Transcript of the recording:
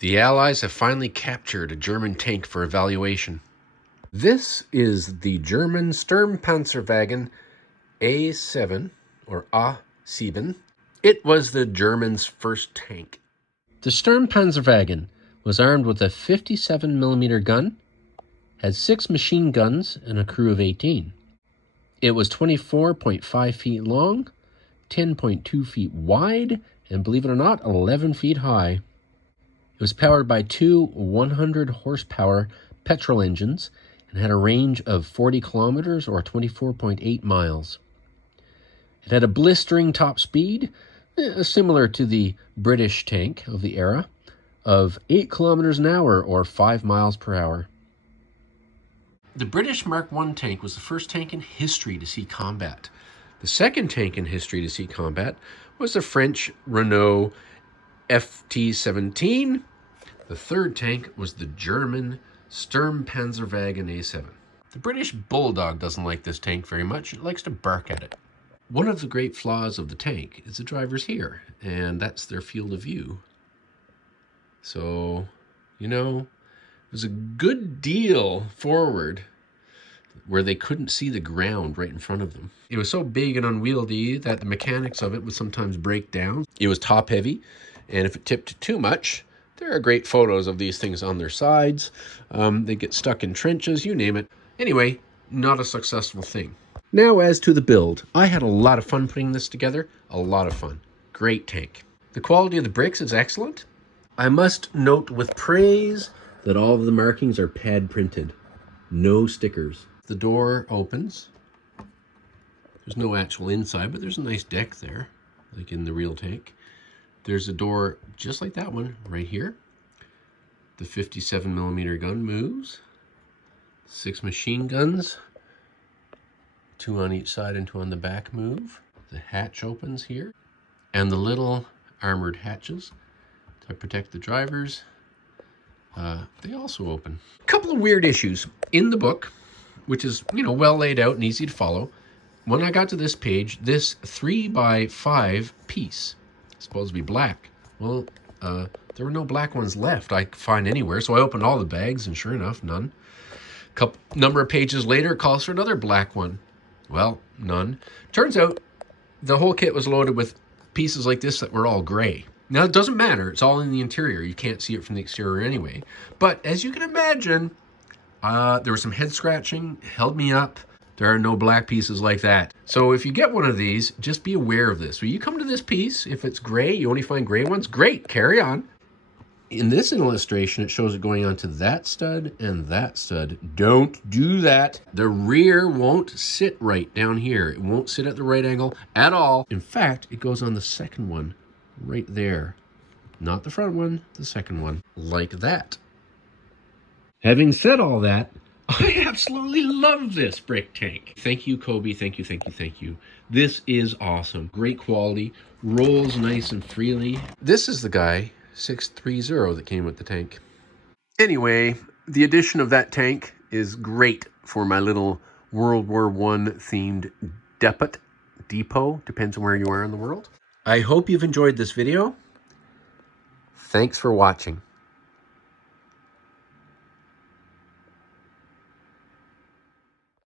The Allies have finally captured a German tank for evaluation. This is the German Sturmpanzerwagen A7, or A7. It was the Germans' first tank. The Sturmpanzerwagen was armed with a 57mm gun, had 6 machine guns and a crew of 18. It was 24.5 feet long, 10.2 feet wide, and believe it or not, 11 feet high. It was powered by 2 100 horsepower petrol engines and had a range of 40 kilometers or 24.8 miles. It had a blistering top speed, similar to the British tank of the era, of 8 kilometers an hour or 5 miles per hour. The British Mark I tank was the first tank in history to see combat. The second tank in history to see combat was the French Renault FT-17. The third tank was the German Sturmpanzerwagen A7. The British Bulldog doesn't like this tank very much. It likes to bark at it. One of the great flaws of the tank is the driver's here, and that's their field of view. So, you know, it was a good deal forward where they couldn't see the ground right in front of them. It was so big and unwieldy that the mechanics of it would sometimes break down. It was top heavy, and if it tipped too much, there are great photos of these things on their sides. They get stuck in trenches, you name it. Anyway, not a successful thing. Now as to the build. I had a lot of fun putting this together. A lot of fun. Great tank. The quality of the bricks is excellent. I must note with praise that all of the markings are pad printed. No stickers. The door opens. There's no actual inside, but there's a nice deck there, like in the real tank. There's a door just like that one right here. The 57mm gun moves. 6 machine guns. 2 on each side and 2 on the back move. The hatch opens here. And the little armored hatches to protect the drivers, they also open. A couple of weird issues. In the book, which is, you know, well laid out and easy to follow, when I got to this page, this 3x5 piece, supposed to be black. Well, there were no black ones left I could find anywhere, so I opened all the bags, and sure enough, none. Number of pages later, it calls for another black one. Well, none. Turns out the whole kit was loaded with pieces like this that were all gray. Now, it doesn't matter. It's all in the interior. You can't see it from the exterior anyway. But as you can imagine, there was some head scratching, held me up. There are no black pieces like that. So if you get one of these, just be aware of this. When you come to this piece, if it's gray, you only find gray ones, great, carry on. In this illustration, it shows it going onto that stud and that stud. Don't do that. The rear won't sit right down here. It won't sit at the right angle at all. In fact, it goes on the second one right there. Not the front one, the second one, like that. Having said all that, I absolutely love this brick tank. Thank you, Cobi. Thank you, thank you, thank you. This is awesome. Great quality. Rolls nice and freely. This is the guy, 630, that came with the tank. Anyway, the addition of that tank is great for my little World War I themed depot, depends on where you are in the world. I hope you've enjoyed this video. Thanks for watching.